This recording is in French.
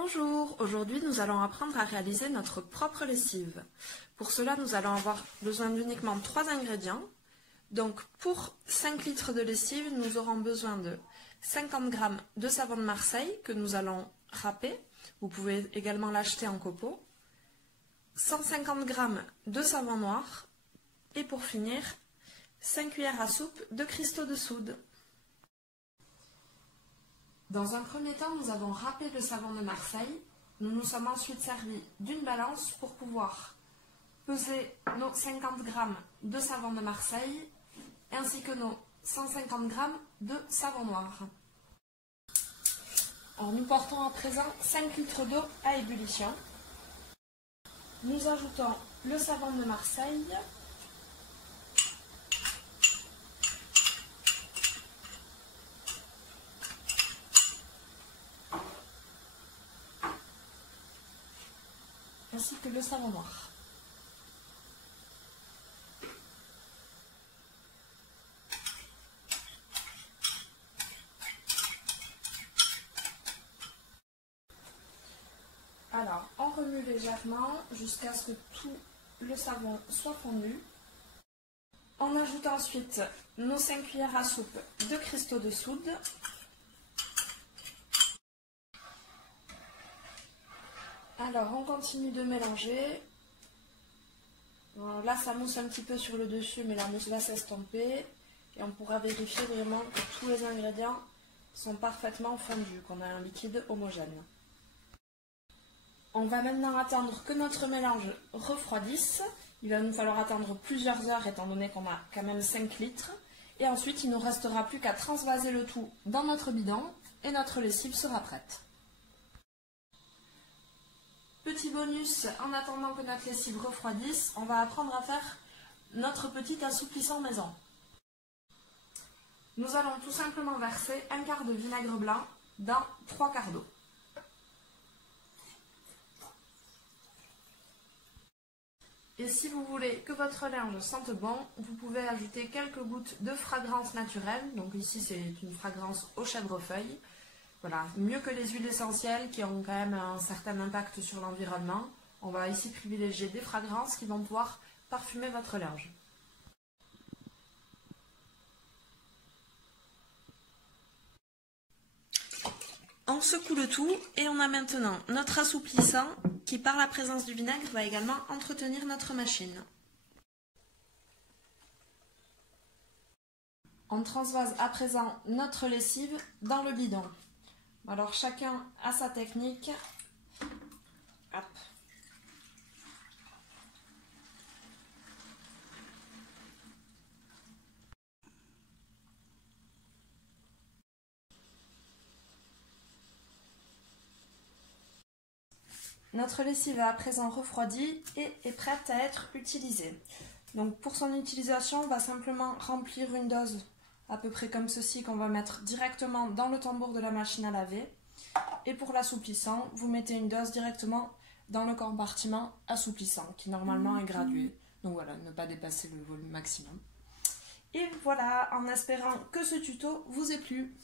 Bonjour, aujourd'hui nous allons apprendre à réaliser notre propre lessive. Pour cela nous allons avoir besoin d'uniquement 3 ingrédients. Donc pour 5 litres de lessive nous aurons besoin de 50 g de savon de Marseille que nous allons râper. Vous pouvez également l'acheter en copeaux. 150 g de savon noir et pour finir 5 cuillères à soupe de cristaux de soude. Dans un premier temps, nous avons râpé le savon de Marseille. Nous nous sommes ensuite servis d'une balance pour pouvoir peser nos 50 g de savon de Marseille ainsi que nos 150 g de savon noir. Alors, nous portons à présent 5 litres d'eau à ébullition. Nous ajoutons le savon de Marseille, ainsi que le savon noir. Alors, on remue légèrement jusqu'à ce que tout le savon soit fondu. On ajoute ensuite nos 5 cuillères à soupe de cristaux de soude. Alors, on continue de mélanger. Alors là, ça mousse un petit peu sur le dessus, mais la mousse va s'estomper. Et on pourra vérifier vraiment que tous les ingrédients sont parfaitement fondus, qu'on a un liquide homogène. On va maintenant attendre que notre mélange refroidisse. Il va nous falloir attendre plusieurs heures étant donné qu'on a quand même 5 litres. Et ensuite, il ne nous restera plus qu'à transvaser le tout dans notre bidon et notre lessive sera prête. Petit bonus, en attendant que notre lessive refroidisse, on va apprendre à faire notre petit assouplissant maison. Nous allons tout simplement verser un quart de vinaigre blanc dans 3 quarts d'eau. Et si vous voulez que votre linge sente bon, vous pouvez ajouter quelques gouttes de fragrance naturelle. Donc ici c'est une fragrance au chèvrefeuille. Voilà, mieux que les huiles essentielles qui ont quand même un certain impact sur l'environnement. On va ici privilégier des fragrances qui vont pouvoir parfumer votre linge. On secoue le tout et on a maintenant notre assouplissant qui, par la présence du vinaigre, va également entretenir notre machine. On transvase à présent notre lessive dans le bidon. Alors chacun a sa technique. Hop. Notre lessive est à présent refroidie et est prête à être utilisée. Donc pour son utilisation, on va simplement remplir une dose à peu près comme ceci qu'on va mettre directement dans le tambour de la machine à laver. Et pour l'assouplissant, vous mettez une dose directement dans le compartiment assouplissant qui normalement est gradué. Donc voilà, ne pas dépasser le volume maximum. Et voilà, en espérant que ce tuto vous ait plu.